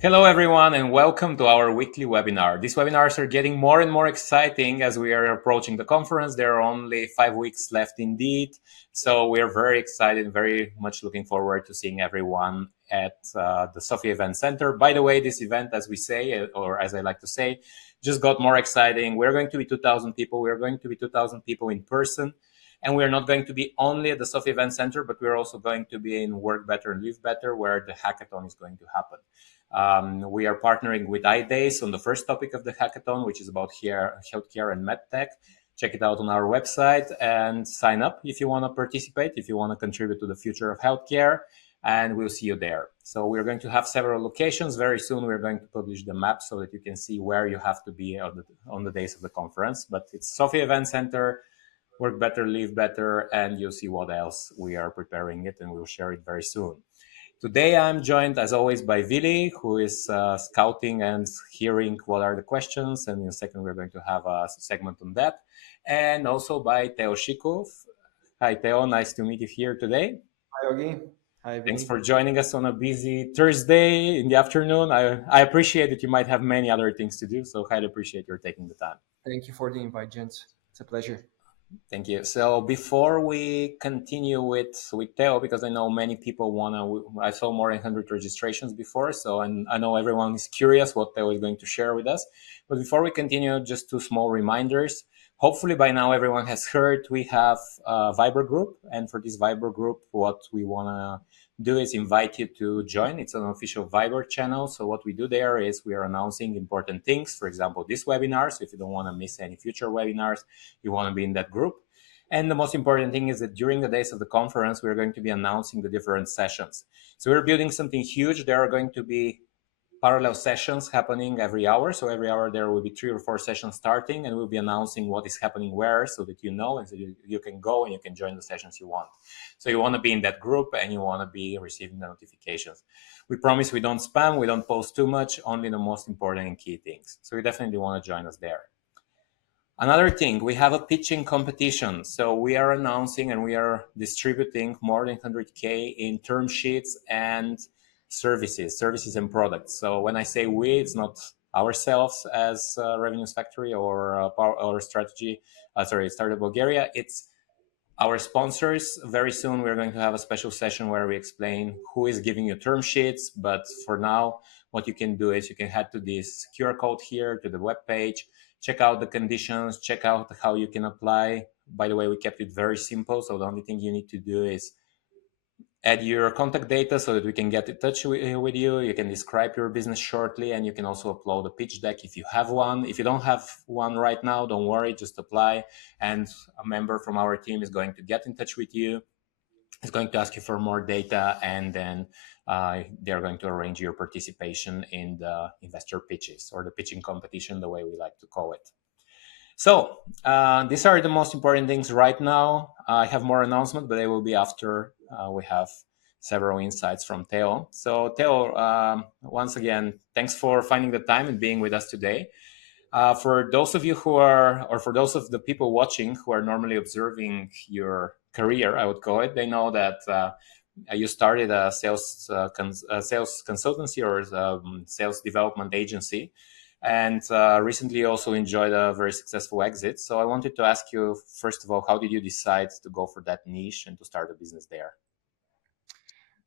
Hello, everyone, and welcome to our weekly webinar. These webinars are getting more and more exciting as we are approaching the conference. There are only 5 weeks left indeed. So we are very excited, very much looking forward to seeing everyone at the Sofia Event Center. By the way, this event, as we say, or as I like to say, just got more exciting. We're going to be 2,000 people. We're going to be 2,000 people in person. And we're not going to be only at the Sofia Event Center, but we're also going to be in Work Better and Live Better, where the hackathon is going to happen. We are partnering with iDays on the first topic of the hackathon, which is about healthcare and medtech. Check it out on our website and sign up if you want to participate, if you want to contribute to the future of healthcare, and we'll see you there. So we're going to have several locations. Very soon we're going to publish the map so that you can see where you have to be on the days of the conference. But it's Sofia Event Center, Work Better, Live Better, and you'll see what else we are preparing it, and we'll share it very soon. Today, I'm joined, as always, by Vili, who is scouting and hearing what are the questions. And in a second, we're going to have a segment on that. And also by Teo Shikov. Hi, Teo. Nice to meet you here today. Hi, Ogi. Hi, Thanks Vinny. for joining us on a busy Thursday in the afternoon. I appreciate that you might have many other things to do, so highly appreciate your taking the time. Thank you for the invite, gents. It's a pleasure. Thank you. So before we continue with Theo, because I know many people I saw more than 100 registrations before, so I know everyone is curious what Theo is going to share with us. But before we continue, just two small reminders. Hopefully by now everyone has heard we have a Viber group, and for this Viber group, what we want to do is invite you to join. It's an official Viber channel. So what we do there is we are announcing important things. For example, this webinar. So if you don't want to miss any future webinars, you want to be in that group. And the most important thing is that during the days of the conference, we're going to be announcing the different sessions. So we're building something huge. There are going to be parallel sessions happening every hour. So every hour there will be 3 or 4 sessions starting, and we'll be announcing what is happening where so that you know, and so you can go and you can join the sessions you want. So you want to be in that group and you want to be receiving the notifications. We promise we don't spam, we don't post too much, only the most important and key things. So you definitely want to join us there. Another thing, we have a pitching competition. So we are announcing and we are distributing more than 100K in term sheets and services and products. So when I say we, it's not ourselves as Revenues Factory or Startup Bulgaria. It's our sponsors. Very soon we're going to have a special session where we explain who is giving you term sheets. But for now, what you can do is you can head to this QR code here to the web page, check out the conditions, check out how you can apply. By the way, we kept it very simple. So the only thing you need to do is add your contact data so that we can get in touch with you. You can describe your business shortly, and you can also upload a pitch deck if you have one. If you don't have one right now, don't worry, just apply. And a member from our team is going to get in touch with you. It's going to ask you for more data, and then they're going to arrange your participation in the investor pitches or the pitching competition, the way we like to call it. So these are the most important things right now. I have more announcements, but they will be after we have several insights from Theo. So Theo, once again, thanks for finding the time and being with us today. For those of you who are, or for those of the people watching who are normally observing your career, I would call it, they know that you started a sales consultancy or sales development agency, and recently also enjoyed a very successful exit. So I wanted to ask you, first of all, how did you decide to go for that niche and to start a business there?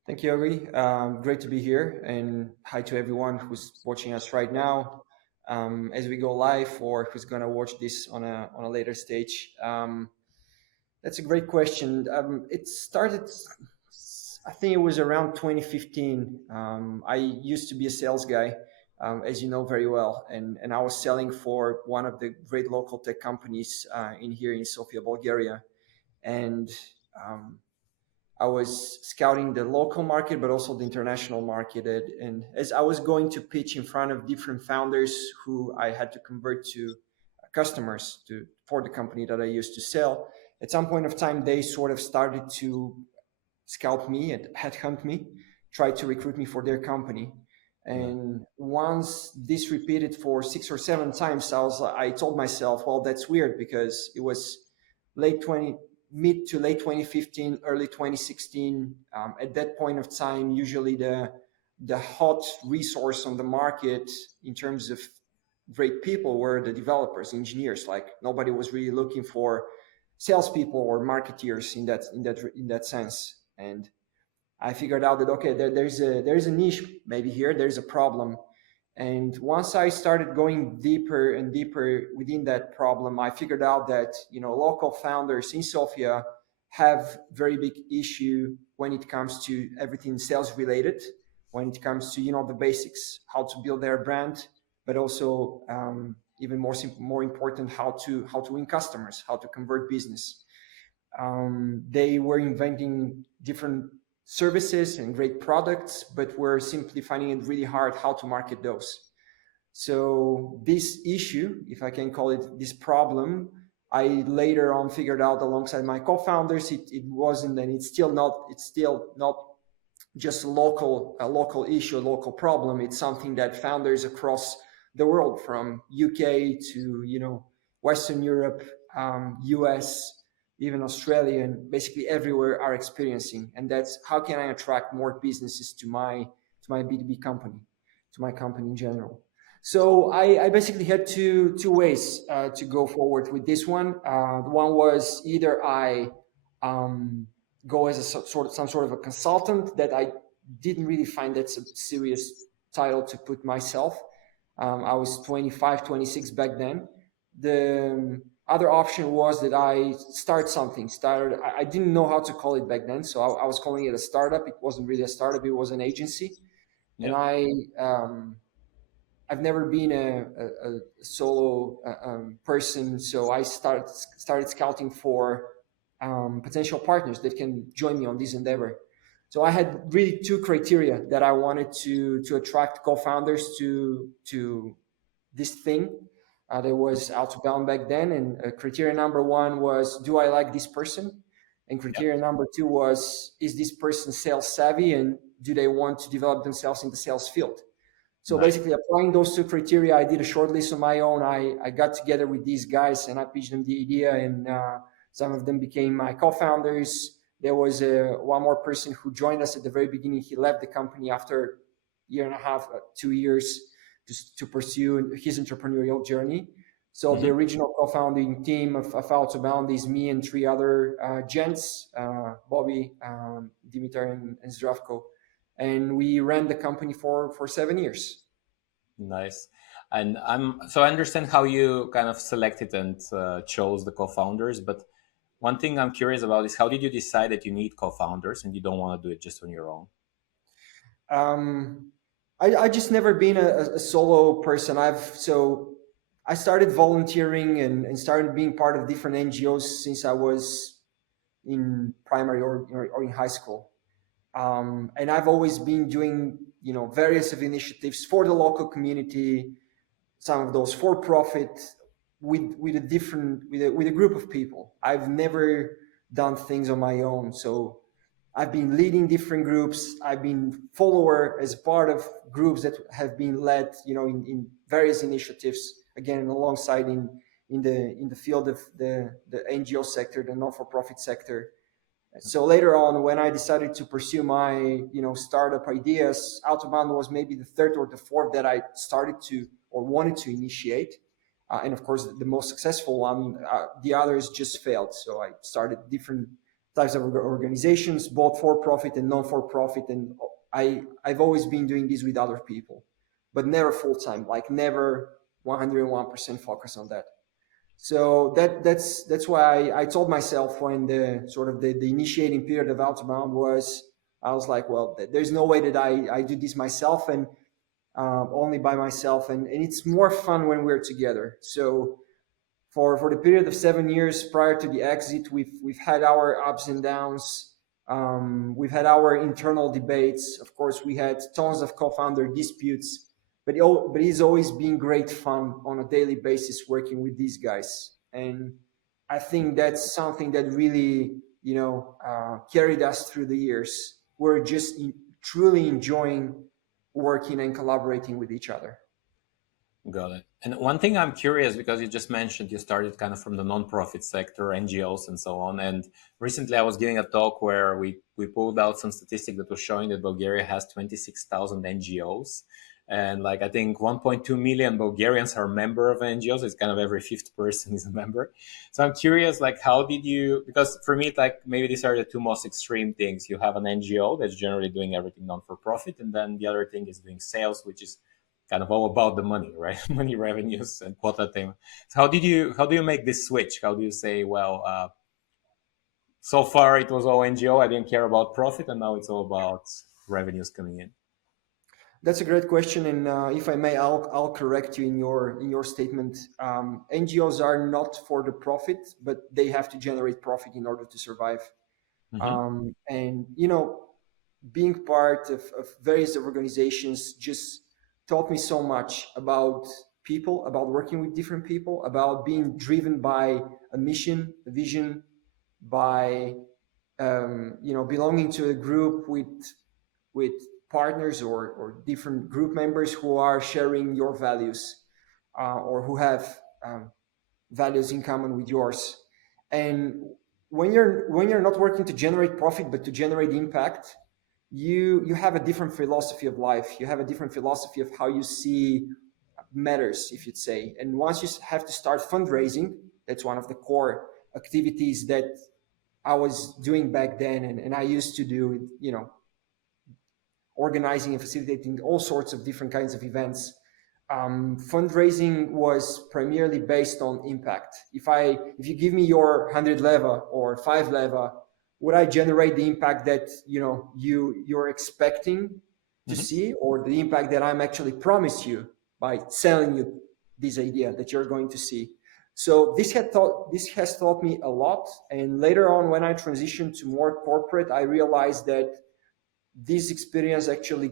Thank you, Ogi. Great to be here, and hi to everyone who's watching us right now. As we go live, or who's gonna watch this on a later stage. That's a great question. It started, I think it was around 2015. I used to be a sales guy, as you know very well, and I was selling for one of the great local tech companies here in Sofia, Bulgaria, and I was scouting the local market, but also the international market. And as I was going to pitch in front of different founders who I had to convert to customers for the company that I used to sell, at some point of time, they sort of started to scout me and headhunt me, try to recruit me for their company. And once this repeated for 6 or 7 times, I told myself, well, that's weird, because it was mid to late 2015, early 2016. At that point of time, usually the the hot resource on the market in terms of great people were the developers, engineers. Like nobody was really looking for salespeople or marketeers in that sense. And I figured out that okay, there's a niche maybe here. There's a problem. And once I started going deeper and deeper within that problem, I figured out that local founders in Sofia have very big issue when it comes to everything sales related, when it comes to the basics, how to build their brand, but also even more important, how to win customers, how to convert business. They were inventing different services and great products, but were simply finding it really hard how to market those. So this issue, if I can call it this problem, I later on figured out alongside my co-founders, it wasn't, and it's still not just a local issue, a local problem. It's something that founders across the world, from UK to Western Europe, US, even Australia, and basically everywhere are experiencing. And that's how can I attract more businesses to my B2B company, to my company in general. So I basically had two ways to go forward with this one. One was either I go as some sort of a consultant, that I didn't really find that's a serious title to put myself. I was 25, 26 back then. The other option was that I I didn't know how to call it back then, so I was calling it a startup. It wasn't really a startup, it was an agency. Yeah. And I've never been a solo person, so I started scouting for potential partners that can join me on this endeavor. So I had really two criteria that I wanted to attract co-founders to this thing. There was outbound back then, and criteria number one was, do I like this person? And criteria number two was, is this person sales savvy, and do they want to develop themselves in the sales field? So basically, applying those two criteria, I did a short list on my own. I got together with these guys and I pitched them the idea, and some of them became my co-founders. There was one more person who joined us at the very beginning. He left the company after a year and a half, 2 years, to pursue his entrepreneurial journey. So the original co-founding team of Outbound is me and three other gents, Bobby, Dimitar, and Zdravko. And we ran the company for 7 years. Nice. And so I understand how you kind of selected and chose the co-founders, but one thing I'm curious about is, how did you decide that you need co-founders and you don't want to do it just on your own? I just never been a solo person. I started volunteering and started being part of different NGOs since I was in primary or in high school. And I've always been doing, various of initiatives for the local community, some of those for profit, with a group of people. I've never done things on my own. So I've been leading different groups. I've been follower as part of groups that have been led, in various initiatives, again, alongside in the field of the NGO sector, the non-for-profit sector. So later on, when I decided to pursue my, startup ideas, Autobahn was maybe the third or the fourth that I started to or wanted to initiate. And of course, the most successful one, the others just failed. So I started different types of organizations, both for-profit and non-for-profit. And I've always been doing this with other people, but never full-time, like never 101% focus on that. So that's why I told myself, when the sort of the initiating period of Outbound was, I was like, well, there's no way that I do this myself, and only by myself, and it's more fun when we're together. So for the period of 7 years prior to the exit, we've had our ups and downs. We've had our internal debates. Of course, we had tons of co-founder disputes. But it's always been great fun on a daily basis working with these guys. And I think that's something that really, carried us through the years. We're just truly enjoying working and collaborating with each other. Got it. And one thing I'm curious, because you just mentioned you started kind of from the nonprofit sector, NGOs, and so on. And recently, I was giving a talk where we pulled out some statistic that was showing that Bulgaria has 26,000 NGOs, and like I think 1.2 million Bulgarians are a member of NGOs. It's kind of every fifth person is a member. So I'm curious, like, how did you? Because for me, like maybe these are the two most extreme things. You have an NGO that's generally doing everything non for profit, and then the other thing is doing sales, which is kind of all about the money, right? Money, revenues, and quota payment. So how do you make this switch? How do you say, well, so far it was all NGO, I didn't care about profit, and now it's all about revenues coming in? That's a great question, and if I may, I'll correct you in your statement. NGOs are not for the profit, but they have to generate profit in order to survive. Mm-hmm. And being part of various organizations just taught me so much about people, about working with different people, about being driven by a mission, a vision, by belonging to a group with partners or different group members who are sharing your values or who have values in common with yours. And when you're not working to generate profit but to generate impact, you have a different philosophy of life. You have a different philosophy of how you see matters, if you'd say. And once you have to start fundraising, that's one of the core activities that I was doing back then, and I used to do, organizing and facilitating all sorts of different kinds of events. Fundraising was primarily based on impact. If you give me your 100 leva or 5 leva, would I generate the impact that you're expecting to Mm-hmm. see, or the impact that I'm actually promised you by selling you this idea that you're going to see? So this has taught me a lot. And later on, when I transitioned to more corporate, I realized that this experience actually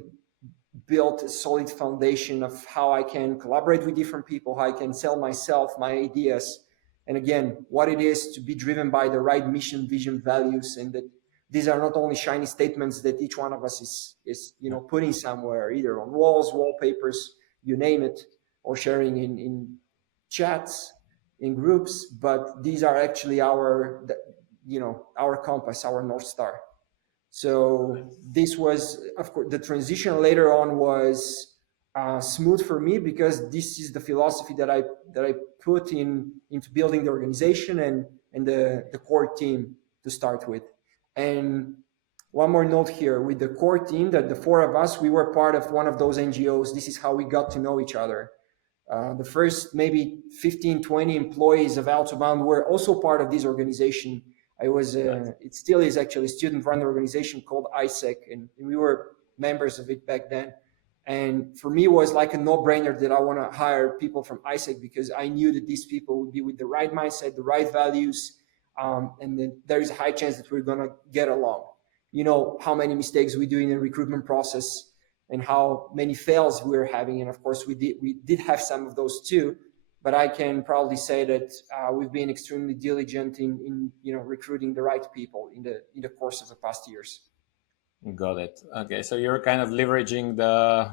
built a solid foundation of how I can collaborate with different people, how I can sell myself, my ideas, and again, what it is to be driven by the right mission, vision, values, and that these are not only shiny statements that each one of us is putting somewhere, either on walls, wallpapers, you name it, or sharing in chats, in groups, but these are actually our compass, our North Star. So this was, of course, the transition later on was smooth for me because this is the philosophy that I put into building the organization and the core team to start with. And one more note here with the core team, that the four of us, we were part of one of those NGOs. This is how we got to know each other. The first maybe 15, 20 employees of Autobound were also part of this organization. Nice. It still is actually a student-run organization called ISEC, and we were members of it back then. And for me, it was like a no-brainer that I want to hire people from ISEC because I knew that these people would be with the right mindset, the right values, and then there is a high chance that we're going to get along. You know how many mistakes we do in the recruitment process and how many fails we're having, and of course we did have some of those too. But I can proudly say that we've been extremely diligent in recruiting the right people in the course of the past years. Got it. Okay, so you're kind of leveraging the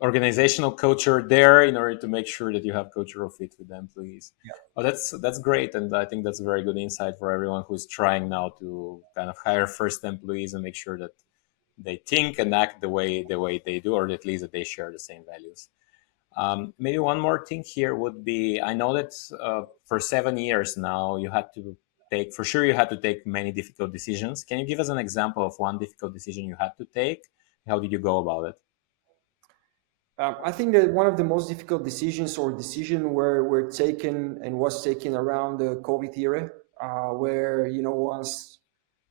organizational culture there in order to make sure that you have cultural fit with the employees. Oh, that's great, and I think that's a very good insight for everyone who's trying now to kind of hire first employees and make sure that they think and act the way they do, or at least that they share the same values. Maybe one more thing here would be, I know that for 7 years now, you had to take many difficult decisions. Can you give us an example of one difficult decision you had to take? How did you go about it? I think that one of the most difficult decisions or decision were taken and was taken around the COVID era, where once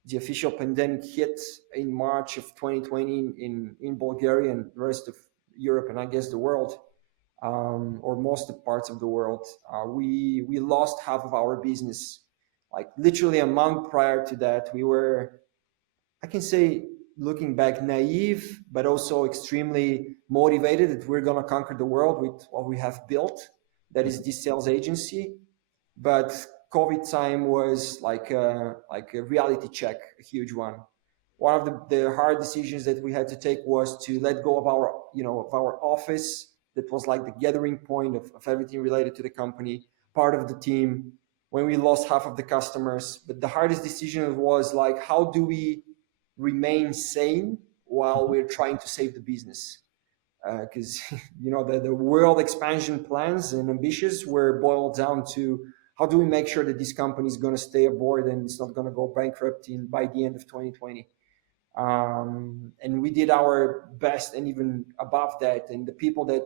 the official pandemic hit in March of 2020 in Bulgaria and the rest of Europe and I guess the world, or most of parts of the world, we lost half of our business. Like literally a month prior to that, we were, I can say, looking back, naive, but also extremely motivated that we're going to conquer the world with what we have built. That is Mhm. this sales agency. But COVID time was like a reality check, a huge one. One of the hard decisions that we had to take was to let go of our office that was like the gathering point of everything related to the company, part of the team. When we lost half of the customers, but the hardest decision was like, how do we remain sane while Mhm. we're trying to save the business? Because the world expansion plans and ambitions were boiled down to how do we make sure that this company is going to stay aboard and it's not going to go bankrupt by the end of 2020. And we did our best and even above that, and the people that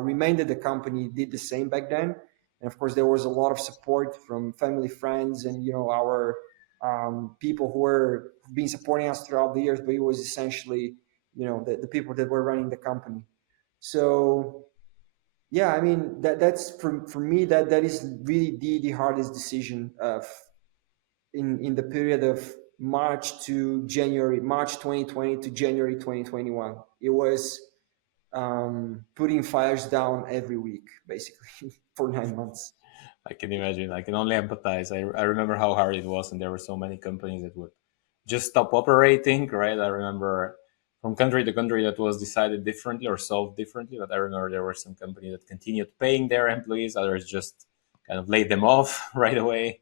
remained at the company did the same back then. And of course there was a lot of support from family, friends, and our people who've been supporting us throughout the years, but it was essentially the people that were running the company. So yeah, I mean that's for me, that is really the hardest decision of in the period of March 2020 to January 2021. It was putting fires down every week, basically, for 9 months. I can imagine. I can only empathize. I remember how hard it was, and there were so many companies that would just stop operating, right? I remember from country to country that was decided differently or solved differently, but I remember there were some companies that continued paying their employees, others just kind of laid them off right away.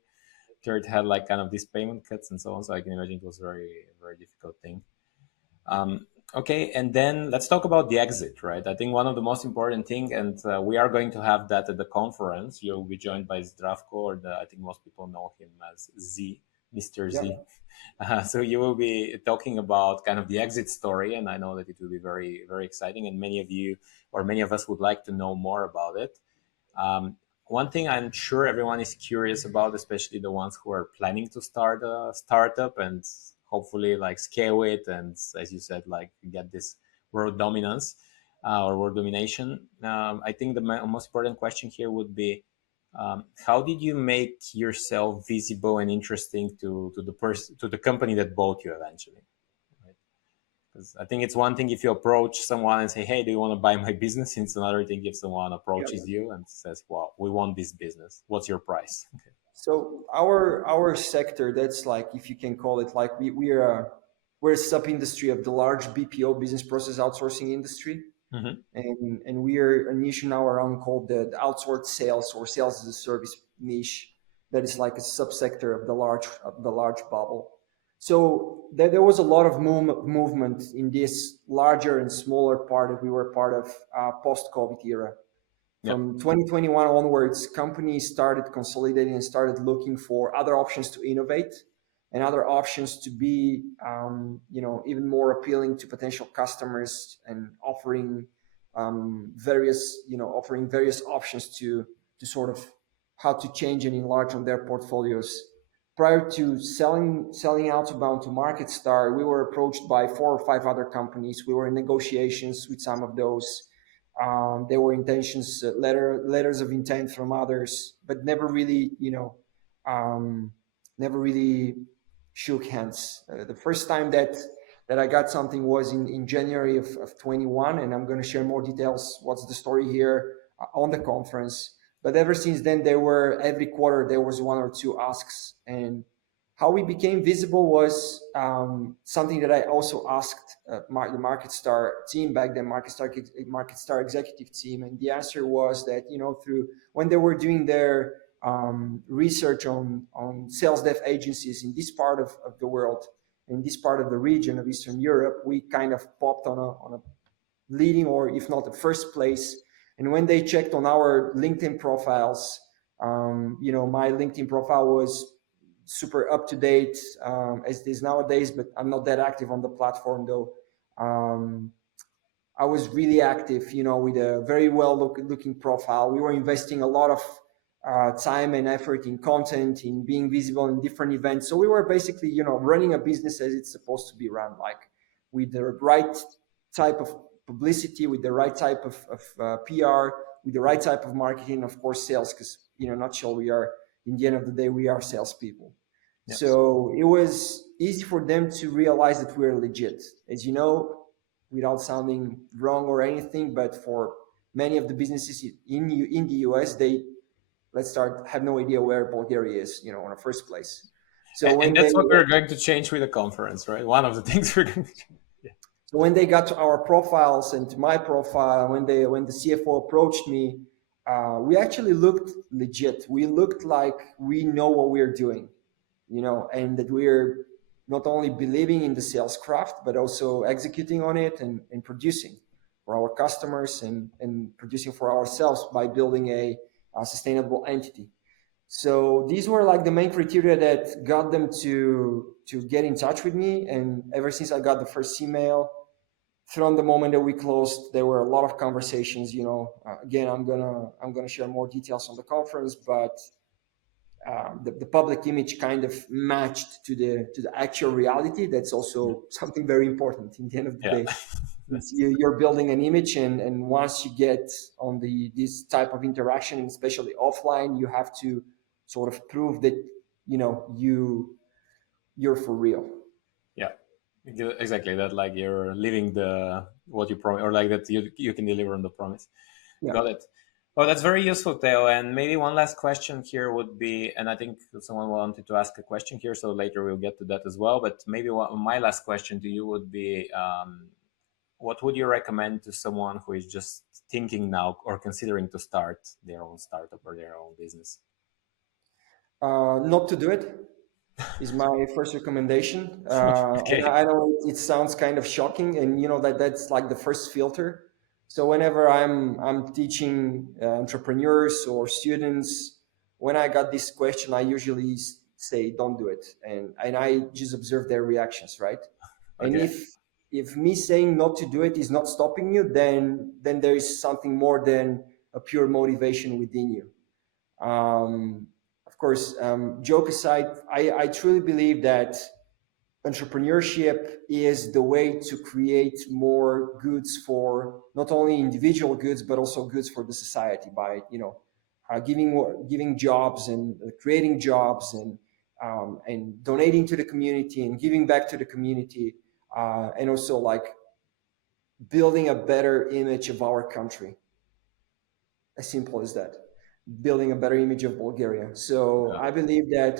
Third had like kind of these payment cuts and so on. So I can imagine it was very difficult thing. Okay, and then let's talk about the exit, right? I think one of the most important thing, and we are going to have that at the conference. You'll be joined by Zdravko, I think most people know him as Z, Mr. Yeah. Z. So you will be talking about kind of the exit story, and I know that it will be very exciting, and many of you or many of us would like to know more about it. One thing I'm sure everyone is curious about, especially the ones who are planning to start a startup and hopefully like scale it, and as you said, like get this world dominance or world domination. I think the most important question here would be, how did you make yourself visible and interesting to the person, to the company that bought you eventually? Right? Because I think it's one thing if you approach someone and say, "Hey, do you want to buy my business?" It's another thing if someone approaches you and says, "Well, we want this business. What's your price?" So our sector, that's like, if you can call it, like we're a sub industry of the large BPO, business process outsourcing industry. Mm-hmm. And we are a niche now around called the outsourced sales, or sales as a service niche, that is like a subsector of the large bubble. So there was a lot of movement in this larger and smaller part that we were part of, post-COVID era. Yeah. From 2021 onwards, companies started consolidating and started looking for other options to innovate and other options to be, even more appealing to potential customers, and offering various options to sort of how to change and enlarge on their portfolios. Prior to selling Outbound to MarketStar, we were approached by 4 or 5 other companies. We were in negotiations with some of those. There were letters of intent from others, but never really shook hands. The first time that I got something was in January of 21, and I'm going to share more details. What's the story here on the conference? But ever since then, every quarter there was 1 or 2 asks, and how we became visible was something that I also asked the MarketStar team back then, MarketStar executive team, and the answer was that through when they were doing their research on sales dev agencies in this part of the world, in this part of the region of Eastern Europe, we kind of popped on a leading, or if not the first place. And when they checked on our LinkedIn profiles, my LinkedIn profile was super up to date, as it is nowadays, but I'm not that active on the platform though. I was really active, with a very well looking profile. We were investing a lot of time and effort in content, in being visible in different events. So we were basically, running a business as it's supposed to be run, like with the right type of publicity, with the right type of PR, with the right type of marketing, of course, sales, because, in a nutshell, in the end of the day, we are salespeople. Yes. So it was easy for them to realize that we're legit, as you know, without sounding wrong or anything. But for many of the businesses in the US, they have no idea where Bulgaria is, in the first place. So And when they that's what we're going to change with the conference, right? One of the things we're going to change. Yeah. So when they got to our profiles and to my profile, when the CFO approached me, we actually looked legit. We looked like we know what we're doing, and that we're not only believing in the sales craft, but also executing on it and producing for our customers and producing for ourselves by building a sustainable entity. So these were like the main criteria that got them to get in touch with me. And ever since I got the first email, from the moment that we closed, there were a lot of conversations. Again, I'm gonna share more details on the conference, but the public image kind of matched to the actual reality. That's also something very important in the end of the Yeah. day. You're building an image, and once you get on this type of interaction, especially offline, you have to sort of prove that you're for real. Yeah, exactly that. Like you're living the what you promise, or like that you can deliver on the promise. Yeah. Got it. Well, that's very useful, Theo. And maybe one last question here would be, and I think someone wanted to ask a question here, so later we'll get to that as well. But maybe my last question to you would be, what would you recommend to someone who is just thinking now or considering to start their own startup or their own business? Not to do it is my first recommendation. And Okay. I know it sounds kind of shocking, and that's like the first filter. So whenever I'm teaching entrepreneurs or students, when I got this question, I usually say, "Don't do it," and I just observe their reactions, right? And Okay. if me saying not to do it is not stopping you, then there is something more than a pure motivation within you. Of course, joke aside, I truly believe that entrepreneurship is the way to create more goods for not only individual goods but also goods for the society by giving jobs and creating jobs and donating to the community and giving back to the community, and also like building a better image of our country. As simple as that. Building a better image of Bulgaria. So Got I it. believe that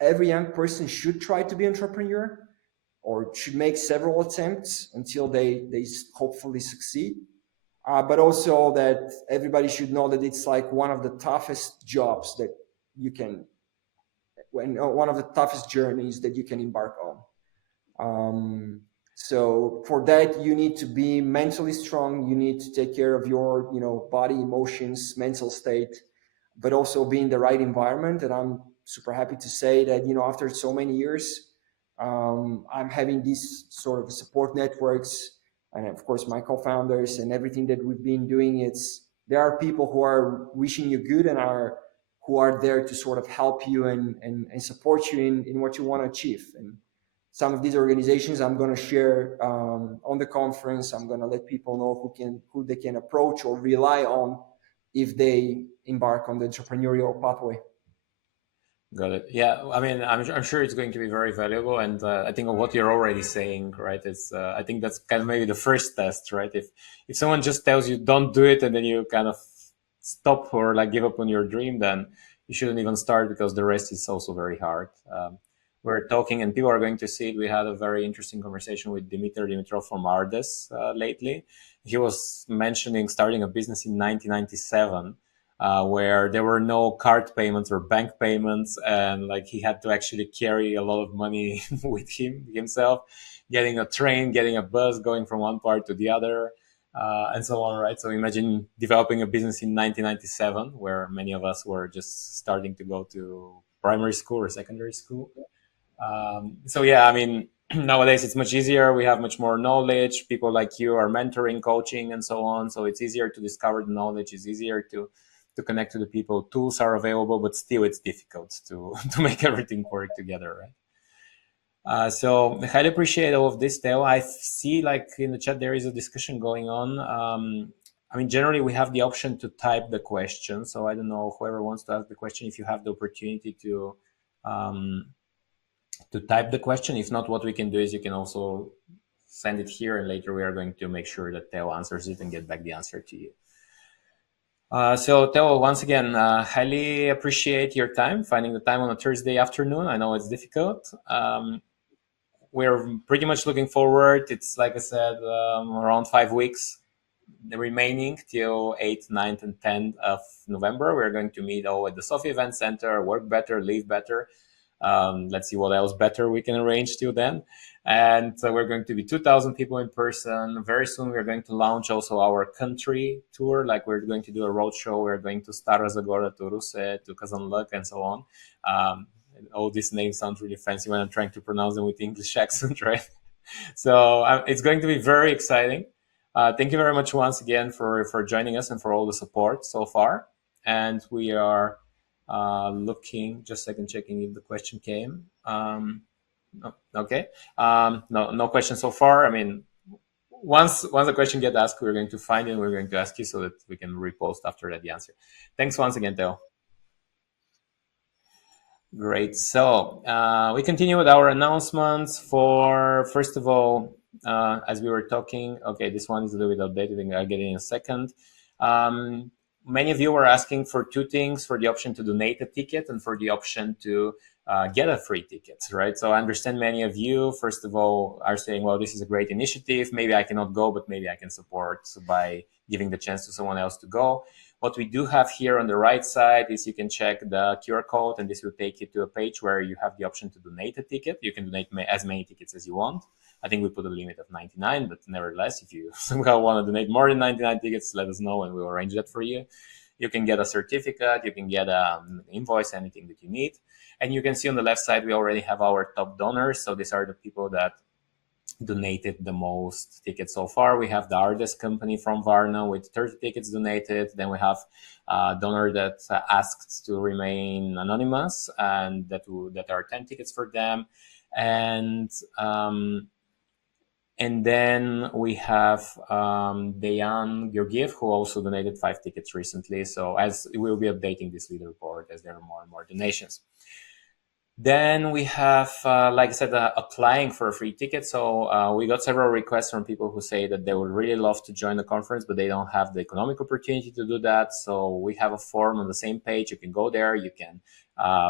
every young person should try to be an entrepreneur or should make several attempts until they hopefully succeed. But also that everybody should know that it's like one of the toughest jobs that you can, one of the toughest journeys that you can embark on. So for that, you need to be mentally strong. You need to take care of your, body, emotions, mental state, but also be in the right environment. And I'm super happy to say that, after so many years, I'm having these sort of support networks, and of course my co-founders and everything that we've been doing. There are people who are wishing you good and who are there to sort of help you and support you in what you want to achieve. And some of these organizations I'm going to share on the conference. I'm going to let people know who they can approach or rely on if they embark on the entrepreneurial pathway. Got it. Yeah, I mean, I'm sure it's going to be very valuable, and I think of what you're already saying, right? It's I think that's kind of maybe the first test, right? If someone just tells you don't do it, and then you kind of stop or like give up on your dream, then you shouldn't even start because the rest is also very hard. We're talking, and people are going to see it. We had a very interesting conversation with Dimitar Dimitrov from Ardes lately. He was mentioning starting a business in 1997, where there were no card payments or bank payments, and like he had to actually carry a lot of money with himself, getting a train, getting a bus, going from one part to the other, and so on, right? So imagine developing a business in 1997, where many of us were just starting to go to primary school or secondary school. So yeah, I mean, nowadays it's much easier. We have much more knowledge. People like you are mentoring, coaching, and so on. So it's easier to discover the knowledge. It's easier to connect to the people. Tools are available, but still it's difficult to to make everything work together, right? So I highly appreciate all of this, Theo. I see like in the chat there is a discussion going on. I mean, generally we have the option to type the question. So I don't know whoever wants to ask the question, if you have the opportunity um, to type the question. If not, what we can do is you can also send it here, and later we are going to make sure that Theo answers it and get back the answer to you. So Theo, once again, highly appreciate your time, finding the time on a Thursday afternoon. I know it's difficult. we're pretty much looking forward. It's like I said, around 5 weeks the remaining till 8th, 9th, and 10th of November. We're going to meet all at the Sofia Event Center, work better, live better. Let's see what else better we can arrange till then. And we're going to be 2,000 people in person. Very soon we're going to launch also our country tour. Like we're going to do a road show. We're going to Stara Zagora, to Ruse, to Kazanlak, and so on. All these names sound really fancy when I'm trying to pronounce them with English accent, right? So it's going to be very exciting. Thank you very much once again for joining us and for all the support so far. And we are looking, just a second, checking if the question came. No, okay. No question so far. I mean, once the question gets asked, we're going to find it and we're going to ask you so that we can repost after that the answer. Thanks once again, Teo. Great. So we continue with our announcements for, first of all, as we were talking, okay, this one is a little bit outdated and I'll get it in a second. Many of you were asking for two things, for the option to donate a ticket and for the option to get a free ticket, right? So I understand many of you, first of all, are saying, well, this is a great initiative. Maybe I cannot go, but maybe I can support by giving the chance to someone else to go. What we do have here on the right side is you can check the QR code, and this will take you to a page where you have the option to donate a ticket. You can donate as many tickets as you want. I think we put a limit of 99, but nevertheless, if you somehow want to donate more than 99 tickets, let us know and we'll arrange that for you. You can get a certificate, you can get an invoice, anything that you need. And you can see on the left side, we already have our top donors. So these are the people that donated the most tickets so far. We have the artist company from Varna with 30 tickets donated. Then we have a donor that asked to remain anonymous, and that are 10 tickets for them. And then we have Dejan Georgiev, who also donated 5 tickets recently. So as we'll be updating this leaderboard as there are more and more donations. Then we have, like I said, applying for a free ticket. So we got several requests from people who say that they would really love to join the conference, but they don't have the economic opportunity to do that. So we have a form on the same page. You can go there. You can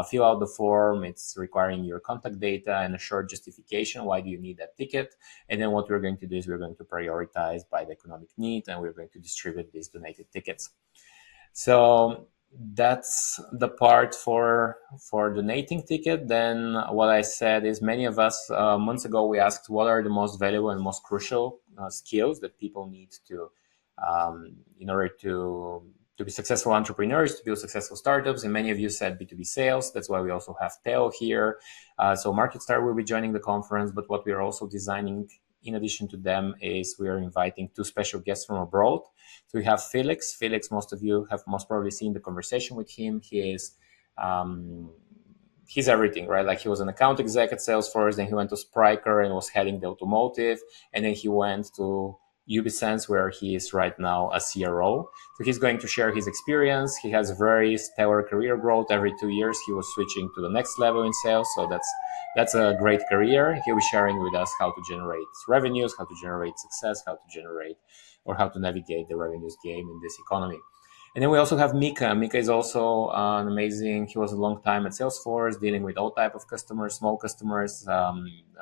fill out the form. It's requiring your contact data and a short justification. Why do you need that ticket? And then what we're going to do is we're going to prioritize by the economic need, and we're going to distribute these donated tickets. So that's the part for donating ticket. Then what I said is many of us months ago we asked what are the most valuable and most crucial skills that people need to in order to be successful entrepreneurs, to build successful startups. And many of you said B2B sales. That's why we also have Teo here. So MarketStar will be joining the conference, but what we are also designing in addition to them is we are inviting 2 special guests from abroad. So we have Felix. Felix, most of you have most probably seen the conversation with him. He is, he's everything, right? Like he was an account exec at Salesforce, then he went to Spryker and was heading the automotive. And then he went to Ubisense, where he is right now a CRO. So he's going to share his experience. He has very stellar career growth. Every 2 years, he was switching to the next level in sales. So that's a great career. He'll be sharing with us how to generate revenues, how to generate success, how to generate or how to navigate the revenues game in this economy. And then we also have Mika. Mika is also an amazing, he was a long time at Salesforce, dealing with all type of customers, small customers,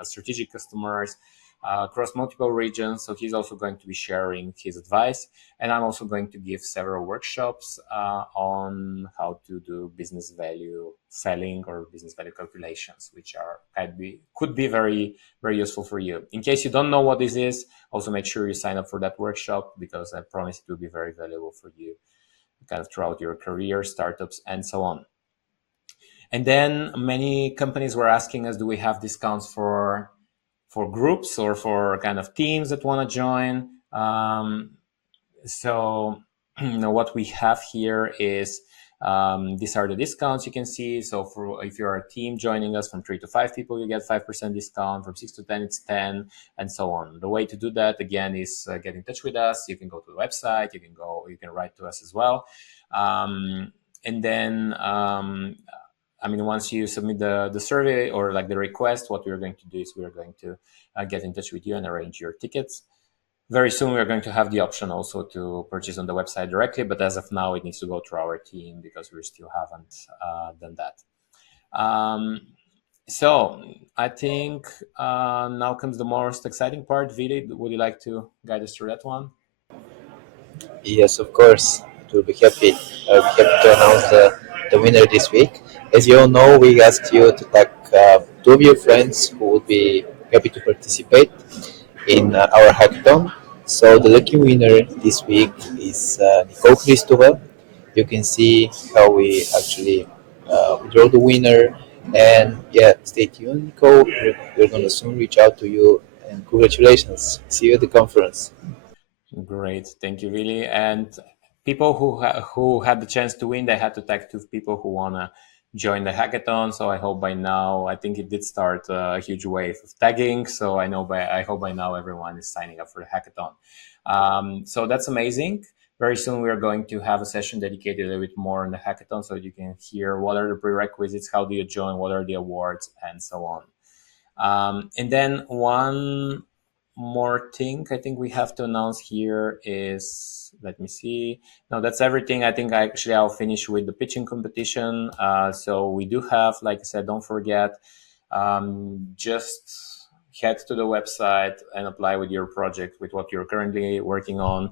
strategic customers, across multiple regions. So he's also going to be sharing his advice. And I'm also going to give several workshops on how to do business value selling or business value calculations, which could be very, very useful for you. In case you don't know what this is, also make sure you sign up for that workshop, because I promise it will be very valuable for you kind of throughout your career, startups, and so on. And then many companies were asking us, do we have discounts for groups or for kind of teams that want to join? So what we have here is these are the discounts you can see. So if you're a team joining us from 3 to 5 people, you get 5% discount. From 6 to 10, it's 10, and so on. The way to do that again is get in touch with us. You can go to the website. You can write to us as well. And then once you submit the survey or like the request, what we're going to do is we're going to get in touch with you and arrange your tickets. Very soon, we're going to have the option also to purchase on the website directly, but as of now, it needs to go through our team because we still haven't done that. So I think now comes the most exciting part. Vili, would you like to guide us through that one? Yes, of course. It will be happy. I'll be happy to announce the winner this week. As you all know, we asked you to tag two of your friends who would be happy to participate in our hackathon. So the lucky winner this week is Nicole Cristova. You can see how we actually draw the winner. And yeah, stay tuned, Nicole. We're going to soon reach out to you. And congratulations. See you at the conference. Great, thank you, Vili. And people who had the chance to win, they had to tag two people who wanna join the hackathon. So I hope by now, I think it did start a huge wave of tagging. So I hope by now everyone is signing up for the hackathon. So that's amazing. Very soon we are going to have a session dedicated a little bit more on the hackathon, so you can hear what are the prerequisites, how do you join, what are the awards, and so on. And then one more thing I think we have to announce here is, let me see. No, that's everything. I think I'll finish with the pitching competition. So we do have, like I said, don't forget, just head to the website and apply with your project, with what you're currently working on.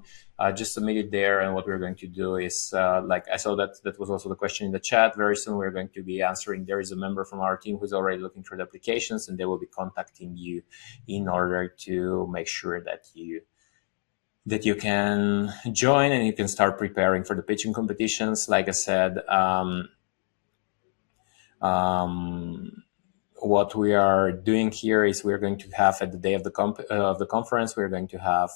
Just submit it there, and what we're going to do is, like I saw that was also the question in the chat. Very soon we're going to be answering. There is a member from our team who's already looking through the applications, and they will be contacting you in order to make sure that you can join and you can start preparing for the pitching competitions. Like I said, um, what we are doing here is we're going to have, at the day of the conference, we're going to have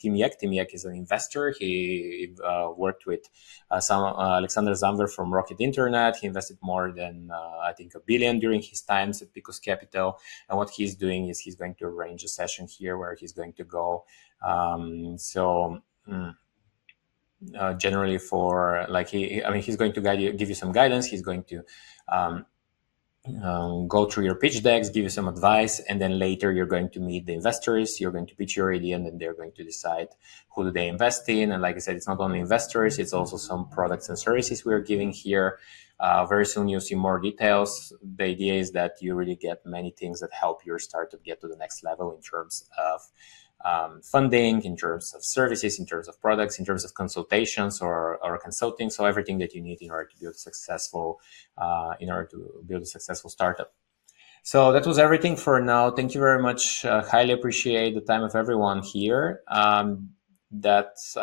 Timiek. Timiek is an investor. He worked with Alexander Zamver from Rocket Internet. He invested more than I think $1 billion during his times at Picos Capital. And what he's doing is he's going to arrange a session here where he's going to go. Generally, for like he's going to give you some guidance. He's going to um, go through your pitch decks, give you some advice, and then later you're going to meet the investors. You're going to pitch your idea, and then they're going to decide who do they invest in. And like I said, it's not only investors, it's also some products and services we're giving here. Very soon you'll see more details. The idea is that you really get many things that help your startup get to the next level in terms of funding, in terms of services, in terms of products, in terms of consultations or consulting. So everything that you need in order to build a successful startup. So that was everything for now. Thank you very much. Highly appreciate the time of everyone here. I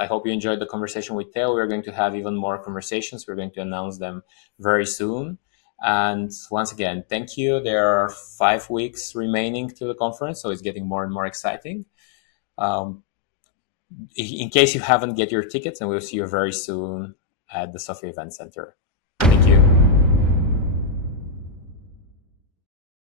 hope you enjoyed the conversation with Teo. We're going to have even more conversations. We're going to announce them very soon. And once again, thank you. There are 5 weeks remaining to the conference, so it's getting more and more exciting. In case you haven't get your tickets, and we'll see you very soon at the Sofia Event Center.